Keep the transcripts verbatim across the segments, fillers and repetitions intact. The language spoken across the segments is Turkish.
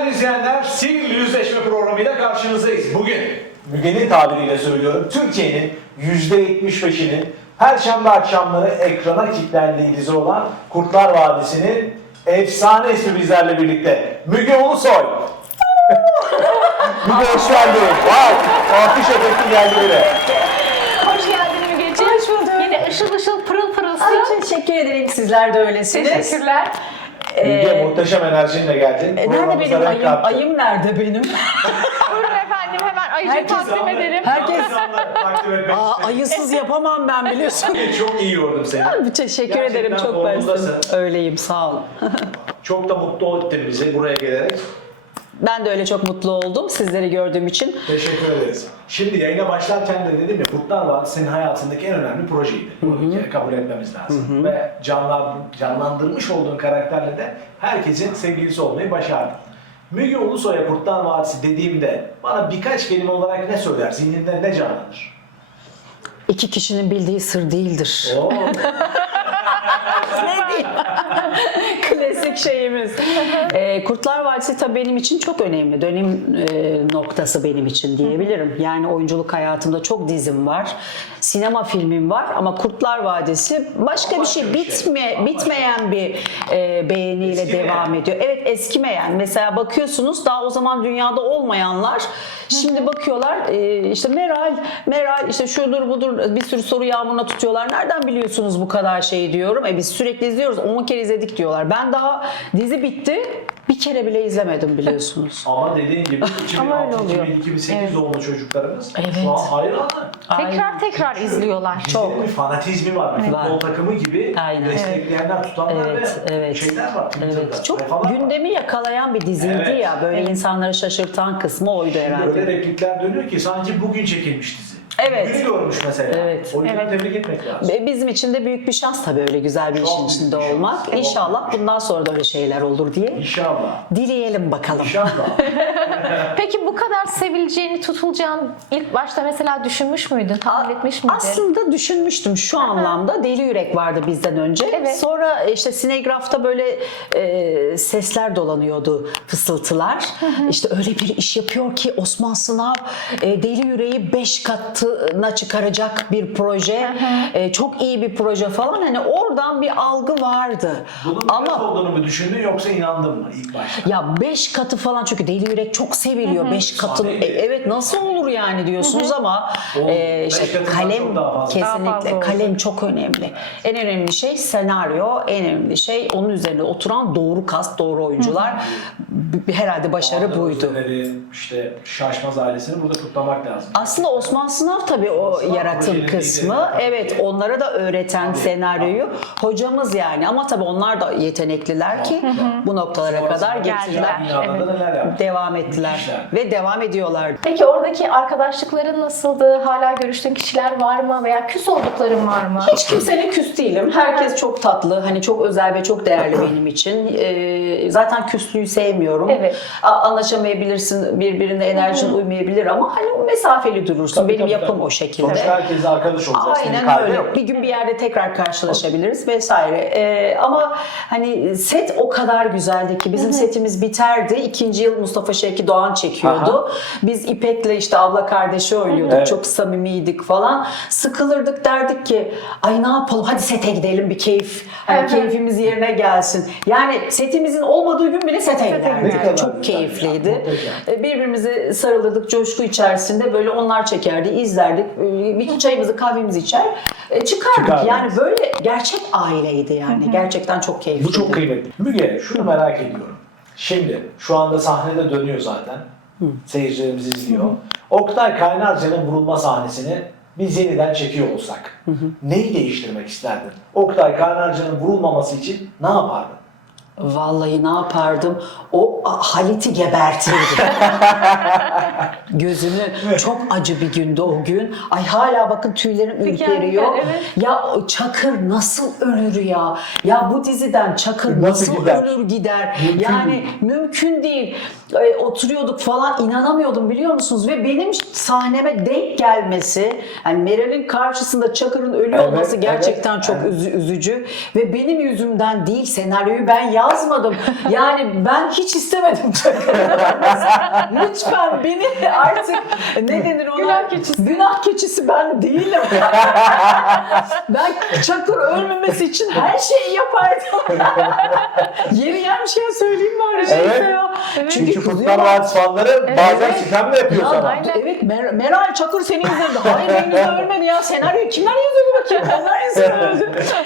Değerli izleyenler, Sihirli Yüzleşme programıyla karşınızdayız. Bugün Müge'nin tabiriyle söylüyorum, Türkiye'nin yüzde yetmiş beşinin Perşembe akşamları ekrana kilitlendiği dizi olan Kurtlar Vadisi'nin efsane ismi bizlerle birlikte. Müge Ulusoy. Müge hoş geldin. Wow, alkış efekti geldi bile. Hoş geldin Mügeciğim. Hoş bulduk. Yine ışıl ışıl pırıl pırılsın. Ay, teşekkür ederim. Sizler de öylesiniz. Teşekkürler. Müge Ee, muhteşem enerjinle geldin. e, nerede Programımıza benim renk ayım? kattın. Ayım nerede benim? Buyurun efendim, hemen ayıcı Herkes takdim ederim. Herkes- İnsanları takdim etmek Aa, istedim. ayısız yapamam ben biliyorsun. Çok iyi gördüm seni. Abi, teşekkür Gerçekten ederim. Çok formundasın. mersi. Öyleyim, sağ ol. Çok da mutlu ettin bizi buraya gelerek. Ben de öyle çok mutlu oldum sizleri gördüğüm için. Teşekkür ederiz. Şimdi yayına başlarken de dedim ya, Kurtlar Vadisi senin hayatındaki en önemli projeydi. Bunu bir kere kabul etmemiz lazım. Ve canlan, canlandırmış olduğun karakterle de herkesin sevgilisi olmayı başardın. Müge Ulusoy'a Kurtlar Vadisi dediğimde bana birkaç kelime olarak ne söyler? Zihninde ne canlanır? İki kişinin bildiği sır değildir. Oo. Ne diyeyim? Klasik şeyimiz. Ee, Kurtlar Vadisi tabii benim için çok önemli. Dönem e, noktası benim için diyebilirim. Yani oyunculuk hayatımda çok dizim var. Sinema filmim var ama Kurtlar Vadisi başka bir şey. Bitme, bitmeyen bir e, beğeniyle Eskimeyen. devam ediyor. Evet, eskimeyen. Mesela bakıyorsunuz daha o zaman dünyada olmayanlar şimdi bakıyorlar e, işte Meral, Meral işte şudur budur bir sürü soru yağmuruna tutuyorlar. Nereden biliyorsunuz bu kadar şey diyorum. E biz sürekli izliyoruz. on kere izledik diyorlar. Ben daha dizi bitti. Bir kere bile izlemedim biliyorsunuz. Ama dediğin gibi Ama öyle iki bin altı oluyor. iki bin yedi iki bin sekiz Evet. doğumlu çocuklarımız Evet. şu an hayranı. Tekrar tekrar izliyorlar. Dizinin bir fanatizmi var. Bir Var. futbol takımı gibi Aynen. destekleyenler, tutanlar Evet, ve evet. şeyler var Twitter'da. Evet. Çok sayfalar var. gündemi yakalayan bir diziydi Evet. ya. Böyle insanları şaşırtan kısmı oydu Şimdi herhalde. öyle replikler dönüyor ki sanki bugün çekilmiş dizi. Evet. Bugünü görmüş mesela. Evet. O yüzden Evet. tebrik etmek lazım. Ve bizim için de büyük bir şans tabii öyle güzel bir Çok işin büyük içinde bir şans. olmak. Çok İnşallah büyük bir bundan sonra da öyle şeyler olur diye İnşallah. dileyelim bakalım. İnşallah. Peki bu kadar sevileceğini, tutulacağını ilk başta mesela düşünmüş müydün, tahmin etmiş miydin? Aslında düşünmüştüm şu anlamda. Deli Yürek vardı bizden önce. Evet. Sonra işte Sinegraf'ta böyle e, sesler dolanıyordu, fısıltılar. İşte öyle bir iş yapıyor ki Osman Sınav e, Deli Yürek'i beş katına çıkaracak bir proje. E, çok iyi bir proje falan. Hani oradan bir algı vardı. Bunun Ama Ama... olduğunu mu düşündün yoksa inandın mı ilk başta? ya beş katı falan çünkü Deli Yürek çok seviliyor. Beş katı Sahneydi. e, evet nasıl olur yani diyorsunuz ama Oğlum, e, beş işte katından kalem çok daha fazla. Daha kesinlikle fazla kalem çok önemli. En önemli şey senaryo, en önemli şey onun üzerine oturan doğru kast, doğru oyuncular. B- Herhalde başarı Bahadır buydu. Özdener'i, işte Şaşmaz ailesini burada kutlamak lazım. Aslında Osman Sınav tabii o Sınav yaratım projenin kısmı. lideri tabii Evet, ki. onlara da öğreten senaryoyu hocamız yani. Ama tabii onlar da yetenekliler ki bu noktalara Sonrasında kadar geldiler. getirdiler. Dünyada da neler yaptı? Devam ettiler Müthişler. ve devam ediyorlar. Peki oradaki arkadaşlıkların nasıldı? Hala görüştüğün kişiler var mı? Veya küs oldukların var mı? Hiç kimseyle küs değilim. Herkes çok tatlı, hani çok özel ve çok değerli benim için. Ee, zaten küslüğü sevmiyorum. Evet. A- Anlaşamayabilirsin, birbirine enerjin uymayabilir ama hani mesafeli durursun. Tabii, benim tabii, yapım tabii. o şekilde. Sonuçta herkesle arkadaş olacağız. Senin Aynen kaybı öyle. yok. Bir gün bir yerde tekrar karşılaşabiliriz vesaire. Ee, ama hani set o kadar güzeldi ki bizim setimiz biterdi. İkinci yıl Mustafa Şevki Doğan çekiyordu. Biz İpek'le işte abla kardeşi oynuyorduk. Evet. Çok samimiydik falan. Sıkılırdık, derdik ki ay ne yapalım hadi sete gidelim bir keyif. Hani Hı hı. keyfimiz yerine gelsin. Yani setimizin olmadığı gün bile sete Ne giderdik. kadar Çok güzel keyifliydi. ya, muhteşem. E, Birbirimize sarılırdık coşku içerisinde, böyle onlar çekerdi, izlerdik. E, Bir çayımızı kahvemizi içer e, çıkardık. Çıkardınız. Yani böyle gerçek aileydi yani. Gerçekten çok keyifliydi. Bu çok kıymetli. Müge, şunu merak ediyorum. Şimdi şu anda sahnede dönüyor zaten. Seyircilerimiz izliyor. Oktay Kaynarca'nın vurulma sahnesini biz yeniden çekiyor olsak neyi değiştirmek isterdin? Oktay Kaynarca'nın vurulmaması için ne yapardın? Vallahi ne yapardım? O a, Halit'i gebertirdim. Gözümü çok acı bir gündü o gün. Ay hala bakın tüylerim ürperiyor. evet. Ya o Çakır nasıl ölür ya? Ya bu diziden Çakır Nasıl nasıl, gider? ölür gider? Mümkün yani değil. mümkün değil. e, oturuyorduk falan, inanamıyordum biliyor musunuz? Ve benim sahneme denk gelmesi, yani Meral'in karşısında Çakır'ın ölü Evet, olması gerçekten evet, çok evet. üzü- üzücü. Ve benim yüzümden değil, senaryoyu ben yazmadım. Yani ben hiç istemedim Çakır'ın ölmesi. Lütfen beni artık, ne denir ona? Günah keçisi. Günah keçisi ben değilim. Ben Çakır ölmemesi için her şeyi yapardım. Yeri gelmişken söyleyeyim bari şeyse Evet. ya. Çünkü Kurtlar kızıyorlar. Vadisi fanları bazen Evet. sitem de yapıyor Ya sana. aynen. evet, Mer- Meral Çakır seni izledi. Hayır, henüz de ölmedi ya. Senaryoyu kimler yazıyor bir bakayım. Onlar yazıyor.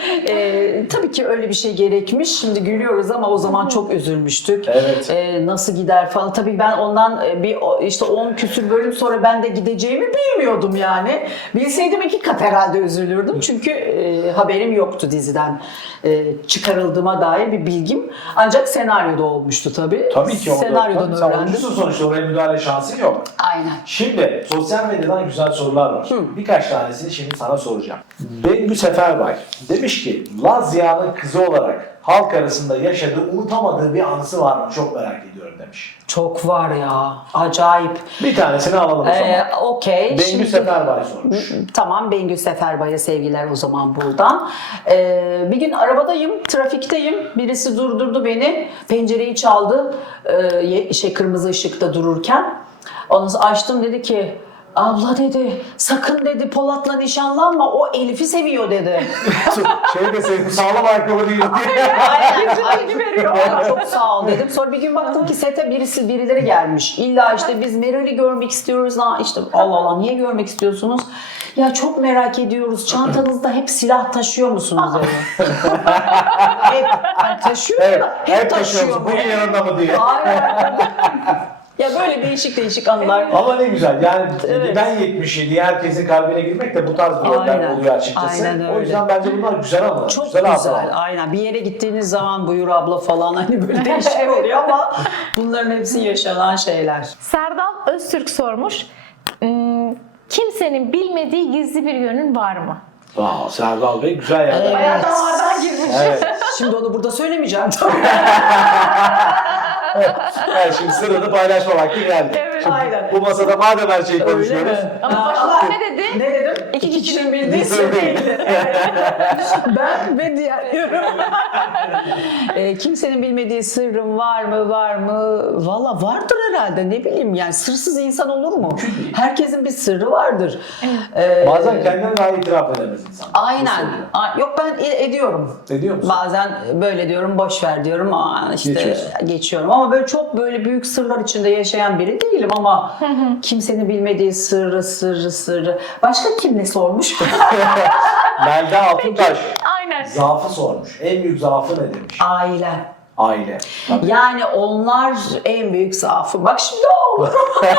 Ee, tabii ki öyle bir şey gerekmiş. Şimdi gülüyoruz ama o zaman çok üzülmüştük. Evet. Ee, nasıl gider falan. Tabii ben ondan e, bir o- işte on küsür bölüm sonra ben de gideceğimi bilmiyordum yani. Bilseydim iki kat herhalde üzülürdüm. Çünkü e, haberim yoktu diziden e, çıkarıldığıma dair bir bilgim. Ancak senaryoda olmuştu tabii. Tabii ki oldu. Senaryodan Tabii, sen öğrendim. oyuncusun sonuçta, oraya müdahale şansın yok. Aynen. Şimdi sosyal medyadan güzel sorular var. Birkaç tanesini şimdi sana soracağım. Bengü Seferbay demiş ki Laz Ziya'nın kızı olarak halk arasında yaşadığı, unutamadığı bir anısı var mı? Çok merak ediyorum demiş. Çok var ya. Acayip. Bir tanesini alalım o zaman. Ee, Okey. Bengü Şimdi- Seferbay sormuş. Tamam, Bengü Seferbay'a sevgiler o zaman buradan. Ee, bir gün arabadayım, trafikteyim. Birisi durdurdu beni. Pencereyi çaldı. Ee, ye- şey kırmızı ışıkta dururken. Onu açtım, dedi ki abla dedi, sakın dedi Polat'la nişanlanma, o Elif'i seviyor dedi. Şey de senin sağlam ayakkabı değil diye. Aynen, aynen. veriyor. Çok sağ ol dedim. Sonra bir gün baktım ki sete birisi birileri gelmiş. İlla işte biz Meral'i görmek istiyoruz. Ha işte Allah Allah, niye görmek istiyorsunuz? Ya çok merak ediyoruz. Çantanızda hep silah taşıyor musunuz dedi. hep yani taşıyor Evet, da hep hep taşıyor taşıyoruz. mu? Bugün yanında mı diye. Aynen. Ya böyle değişik değişik anılar. Ama ne güzel yani Evet. ben yetmiş yedi herkesin kalbine girmek de bu tarz bir yerler Aynen, oluyor açıkçası. aynen öyle. O yüzden bence bunlar güzel anılar. Çok güzel. güzel, hatıralar. aynen. Bir yere gittiğiniz zaman buyur abla falan, hani böyle değişik oluyor ama bunların hepsi yaşanan şeyler. Serdal Öztürk sormuş. Hmm, kimsenin bilmediği gizli bir yönün var mı? Wow, Serdal Bey güzel yerden. Evet. Bayağı damardan girmiş. Evet. Şimdi onu burada söylemeyeceğim tabii. Evet, şimdi sırrını paylaşma vakti geldi. Evet. Şimdi Aynen. bu masada madem her şeyi Öyle konuşuyoruz. mi? Ama Aa, başta ne dedi? Ne dedim? İki İki kişinin kişinin bildiği sır sır değil. değildir. Ben ve diğerlerim. e, kimsenin bilmediği sırrım var mı, var mı? Valla vardır herhalde, ne bileyim yani, sırsız insan olur mu? Herkesin bir sırrı vardır. E, Bazen kendine daha itiraf edemez insan. Aynen. A- Yok, ben e- ediyorum. Ediyor musun? Bazen böyle diyorum, boş ver diyorum. Aa, işte Geçiyorsun. geçiyorum. Ama böyle çok böyle büyük sırlar içinde yaşayan biri değilim ama kimsenin bilmediği sırrı, sırrı, sırrı. Başka kim ne sormuş? Melda Altuntaş Aynen. zaafı sormuş. En büyük zaafı ne demiş? Aile. Aile. Tabii. Yani onlar en büyük zaafı. Bak şimdi oldu.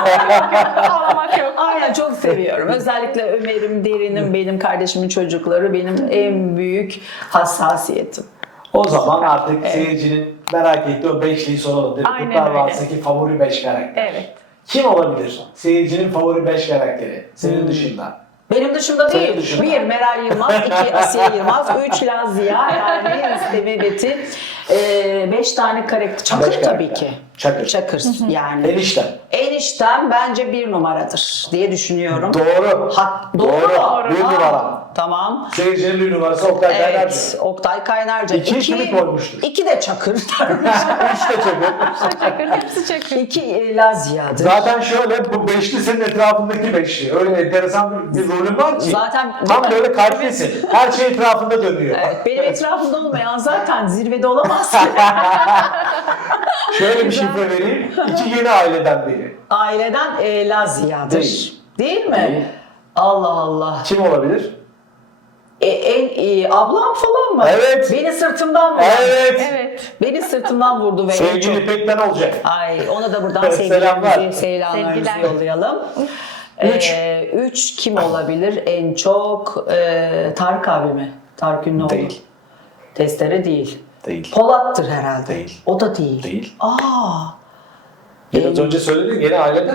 Ağlamak yok. Aynen, çok seviyorum. Özellikle Ömer'im, Derin'im, benim kardeşimin çocukları benim en büyük hassasiyetim. O zaman artık seyircinin merak ettiği o beşliği soralım. Değil mi? Aynen Kurtlar öyle. Vadisi'ndeki favori beş karakter. Evet. Kim olabilir? Seyircinin favori beş karakteri. Senin Hmm. dışında. Benim dışında Senin değil. dışında. Bir, Meral Yılmaz. iki Asiye Yılmaz. Üç, Lazia. Yani Üstemi Beti. Ee, beş tane karakter. Çakır Beş tabii karakter. ki. Çakır. Çakır yani. Enişte. Eniştem bence bir numaradır diye düşünüyorum. Doğru. Ha, doğru. Doğru. mu? Bir Ha, numara. Tamam. Seyircinin bir numarası Oktay Kaynarca. Evet, Oktay Kaynarca. İki kimi koymuştur? İki de Çakır. Üç de Çakır. Çakır, hepsi çakır. İki e, Lazia'dır. Zaten şöyle bu beşli senin etrafındaki beşli. Öyle enteresan bir, bir rolün var ki. Zaten- Tam böyle kalptesin. Her şey etrafında dönüyor. Evet, benim etrafımda olmayan zaten zirvede olamaz ki. Şöyle bir şifre vereyim. İki yeni aileden biri. Aileden e, Lazia'dır. Değil. Değil mi? Değil. Allah Allah. Kim olabilir? E, en e, ablam falan mı? Evet. Beni sırtımdan vurdu. Evet. Evet. Beni sırtımdan vurdu ve en çok. Sevgili İpek'ten olacak. Ay, ona da buradan Evet, sevgilerimizi, selamlar. selamlarımızı Sevgiler. yollayalım. Üç. Ee, üç kim olabilir? En çok e, Tarık abi mi? Tarık Ünlüoğlu. Değil. Testere değil. Değil. Polat'tır herhalde. Değil. O da değil. Değil. Aa. Biraz önce söyledin yeni aileden.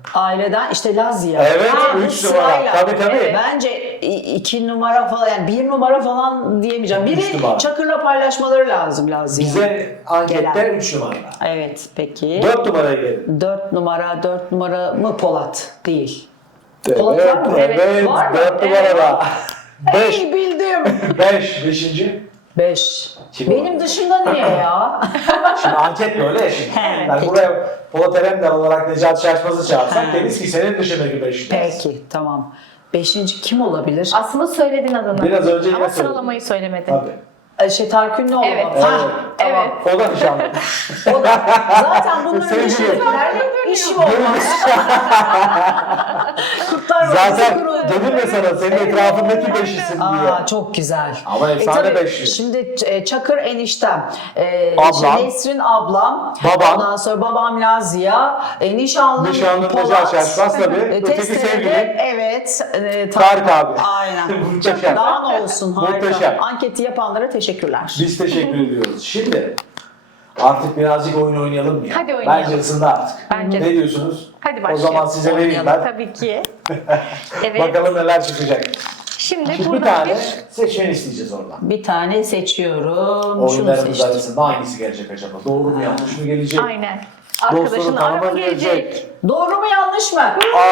Aileden işte Lazia. Evet, Ha, bu üç numara. sırayla. Tabii, tabii. Evet, bence i- iki numara falan yani bir numara falan diyemeyeceğim. Üç Biri numara. Çakır'la paylaşmaları lazım Lazia. Bize ankette Gelen. üç numara. Evet peki. dört numaraya gelin. Dört numara, dört numara mı Polat? Değil. Evet, Polat var mı? evet, Evet, var mı? dört Evet. numarada. beş, Ey bildim. beş, beşinci. Beş. Kim Benim oldu? dışında niye ya? Şimdi anket böyle ya şimdi. Evet, Yani peki. buraya Polat Alemdar olarak Necati Şaşmaz'ı çağırsak Ha. deriz ki senin dışındaki beş numara. Peki tamam. Beşinci kim olabilir? Aslında söyledin adını. Biraz önce yine Ama söyledim. sıralamayı söylemedin. Tabii. Ee, Şey Tarık Ünlüoğlu. Evet. Ha, Evet. tamam. O da nişanlı. O da zaten bunların Sevgili. dışındakilerle işi olmaz. Kurtlar Vadisi Zaten kuruldu. dedim ya sana senin etrafındaki beşisin diye. Aa, çok güzel. Ama efsane tabii, beşli. Şimdi e, Çakır eniştem, e, Ablam. işte Nesrin ablam, Babam. ondan sonra babam Lazia, e, nişanlım Nişanlım Polat. Necati Şaşmaz tabii. E, Öteki testerede, sevgili evet. E, Tarık abi. Aynen. Muhteşem. Daha ne olsun harika. Muhteşem. Anketi yapanlara teşekkürler. Biz teşekkür ediyoruz. Şimdi artık birazcık oyun oynayalım mı ya? Hadi oynayalım. Bence ısındı artık. Bence Ne de. diyorsunuz? Hadi O başlayalım. zaman size vereyim ben. Tabii ki. Evet. Bakalım neler çıkacak. Şimdi, Şimdi bir burada tane bir seçmen isteyeceğiz oradan. Bir tane seçiyorum. Şunu Oyunlarımız seçtim. arasında hangisi gelecek acaba? Doğru mu yanlış mı gelecek? aynen. Dostunu Arkadaşın tanımak araba gelecek. gelecek. Doğru mu yanlış mı?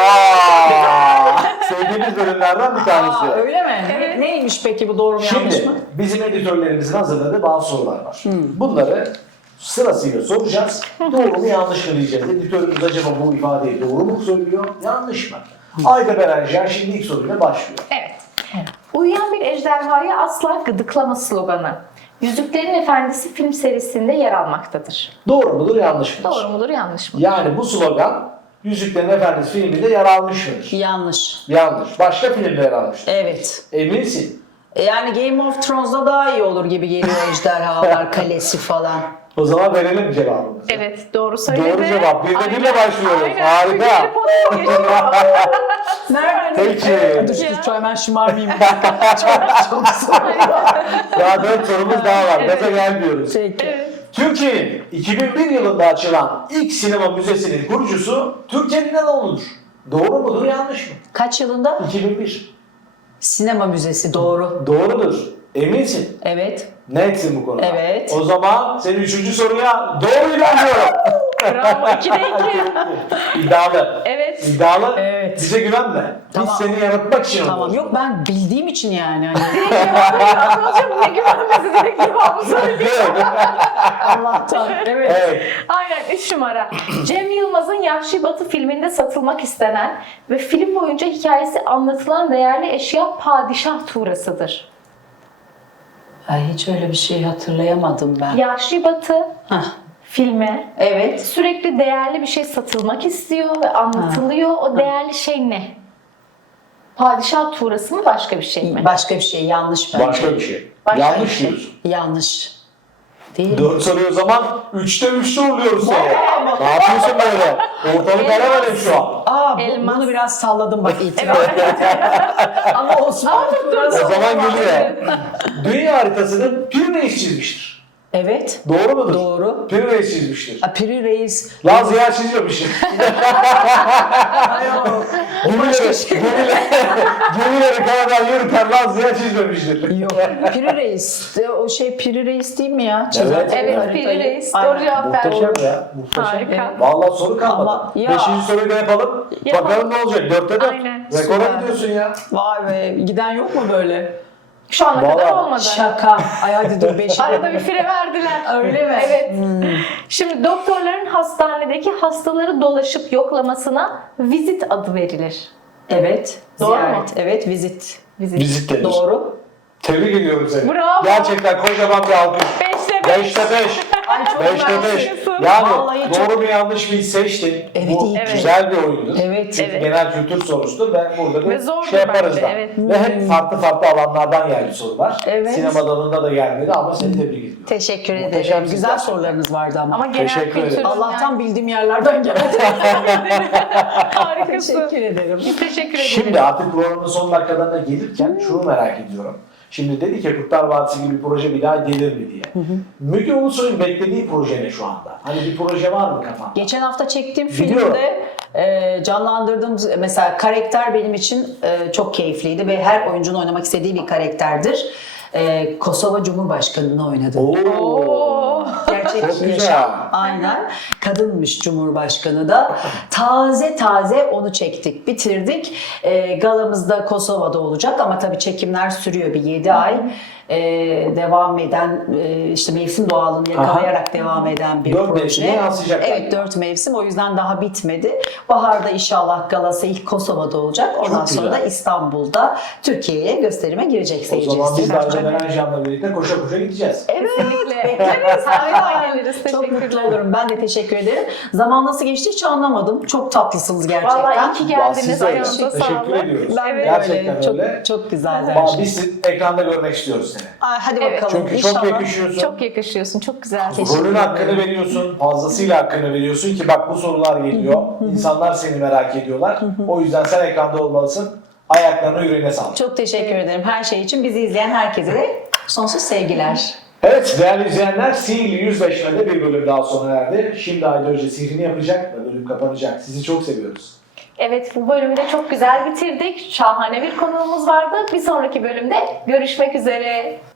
Aa! Sevdiğimiz bölümlerden bir tanesi. Aa, öyle mi? Evet. Neymiş peki bu doğru mu yanlış Şimdi mı? bizim editörlerimizin hazırladığı bazı sorular var. Bunları sırasıyla soracağız. Doğru mu yanlış mı diyeceğiz. Editörümüz acaba bu ifadeyi doğru mu söylüyor, yanlış mı? Ayda Berencan şimdi ilk soruyla başlıyor. Evet. Uyuyan bir ejderhayı asla gıdıklama sloganı. Yüzüklerin Efendisi film serisinde yer almaktadır. Doğru mudur, yanlış mıdır? Doğru mudur, yanlış mı? Yani bu slogan Yüzüklerin Efendisi filminde yer almış mıdır? Yanlış. Yanlış. Başka filmde yer almıştır. Evet. Eminsin. E Yani Game of Thrones'da daha iyi olur gibi geliyor ejderhalar kalesi falan. O zaman verelim cevabımızı. Evet, doğru söyledi. Doğru cevap. Bir de Aynen. birle başlıyoruz. Aynen. Harika. Birileri potaya geçiyor. Nereden? Peki. Dur dur şu hemen şımarmayayım. çok, çok Daha dört sorumuz daha var. Evet. Gaza gelmiyoruz. Peki. Evet. Türkiye'nin iki bin bir yılında açılan ilk sinema müzesinin kurucusu Türkiye'nin oğludur. Doğru mudur, yanlış mı? Kaç yılında? iki bin bir. Sinema müzesi doğru. Doğrudur. Eminsin. Evet. Netsin bu konuda. Evet. O zaman senin üçüncü soruya doğru ilerliyorum. Bravo, ikide iki. İddialı. Evet. İddialı. Evet. Bize güvenme. Tamam. Biz seni yanıltmak için Tamam. oynuyoruz. Yok ben bildiğim için yani. Hani Hocam ne güvenmesi direkt cevabı söylüyor. Allah'tan. Evet. Evet. Aynen, üç numara. Cem Yılmaz'ın Yahşi Batı filminde satılmak istenen ve film boyunca hikayesi anlatılan değerli eşya padişah tuğrasıdır. Ay, hiç öyle bir şey hatırlayamadım ben. Yahşi Batı Hah. filmi Evet. sürekli değerli bir şey satılmak istiyor ve anlatılıyor. O değerli şey ne? Padişah tuğrası mı, başka bir şey mi? Başka bir şey yanlış bence. Başka bir şey. Başka yanlış bir şey. diyorsun. Yanlış. Değil mi? Dört soruyu o zaman üçte üçte oluyoruz seni. Ne yapıyorsun böyle? Ortalık Elmas. alamadım şu an. Aa, bu- Elmas. bunu biraz salladım bak itiraf. Ama olsun. O zaman geliyor. Dünya haritasını Piri çizmiştir. Evet. Doğru mudur? Doğru. Piri çizmiştir. A, Piri Reis. Laz Ziya çizmemiştir. Gemileri, gemileri, gemileri karadan yürüten Laz Ziya çizmemiştir. Yok. Piri Reis. De, O şey Piri Reis değil mi ya? Evet. Evet, haritayı. Piri Reis. Aynen. Doğru cevap verdi. Muhteşem ya. Muhteşem. Harika. Vallahi soru kalmadı. Ama ya- Beşinci soruyu da yapalım. Yapalım. Bakalım ne olacak. Dörtte dört. Aynen. Rekora Süper. gidiyorsun ya. Vay be. Giden yok mu böyle? Şu ana kadar Vallahi olmadı. Şaka. Ay hadi dur beş. Arada bir fire verdiler. Öyle mi? Evet. Şimdi doktorların hastanedeki hastaları dolaşıp yoklamasına vizit adı verilir. Evet. Doğru mu? Ziyaret. Evet. Vizit. Vizit. Vizit denir. Doğru. Tebrik ediyorum seni. Bravo. Gerçekten kocaman bir alkış. Beşte beş. Beşte beş. Ay çok Beşte beş. harikasın. Yani Vallahi çok- doğru mu yanlış mı seçtin. Evet, Bu iyi. Evet. güzel bir oyundur. Evet. Çünkü Evet. genel kültür sorusudur. Ben burada Ve bir zordur şey yaparız bence, da. evet. Ve hep farklı farklı alanlardan geldi sorular. Evet. Sinema dalında da gelmedi ama seni tebrik ediyorum. Teşekkür ederim. Muhteşemsiniz Güzel gerçekten. sorularınız vardı ama. Ama genel Teşekkür kültür. ederim. Allah'tan bildiğim yerlerden geldi. Harikasın. Teşekkür ederim. Teşekkür ederim. Şimdi artık programın son dakikalarına gelirken şunu merak ediyorum. Şimdi dedi ki Kurtlar Vadisi gibi bir proje bir daha gelir mi diye. Müge Ulusoy'un beklediği proje ne şu anda? Hani bir proje var mı kafanda? Geçen hafta çektiğim Biliyorum. filmde e, canlandırdığım mesela karakter benim için e, çok keyifliydi ve her oyuncunun oynamak istediği bir karakterdir. E, Kosova Cumhurbaşkanı'nı oynadım. Oo. Gerçek Çok güzel. yaşam. Aynen. Kadınmış Cumhurbaşkanı da. Taze taze onu çektik, bitirdik. E, galamızda Kosova'da olacak ama tabii çekimler sürüyor bir yedi ay. E, devam eden, e, işte mevsim doğalını yakalayarak devam eden bir Dört proje. mevsime yansıyacak Evet, galiba. dört mevsim. O yüzden daha bitmedi. Baharda inşallah galası ilk Kosova'da olacak. Ondan Çok sonra da güzel. İstanbul'da Türkiye'ye gösterime girecek O seyircisi. zaman biz de Acelen Can'la birlikte koşa koşa gideceğiz. Evet. Kesinlikle. Bekleriz. Her Aynen. zaman geliriz. Çok mutlu Teşekkürler. olurum. Ben de teşekkür ederim. Zaman nasıl geçti hiç anlamadım. Çok tatlısınız gerçekten. Vallahi iyi ki geldiniz. Siz de öyle. Ayağınıza Teşekkür sağlık. ediyoruz. Ben de Evet. Gerçekten öyle. Çok, öyle. çok güzeldi her Ama şey. biz ekranda görmek istiyoruz seni. Ay, hadi Evet. bakalım. Çünkü İnşallah. çok yakışıyorsun. Çok yakışıyorsun. Çok güzel. Teşekkür Rolün ederim. hakkını veriyorsun, fazlasıyla hakkını veriyorsun ki bak bu sorular geliyor. İnsanlar seni merak ediyorlar. O yüzden sen ekranda olmalısın. Ayaklarına, yüreğine sağlık. Çok teşekkür ederim her şey için. Bizi izleyen herkese de sonsuz sevgiler. Evet değerli izleyenler, Sihirli Yüzleşme'de bir bölüm daha sona erdi. Şimdi Ayda Hoca sihrini yapacak ve bölüm kapanacak. Sizi çok seviyoruz. Evet, bu bölümü de çok güzel bitirdik. Şahane bir konuğumuz vardı. Bir sonraki bölümde görüşmek üzere.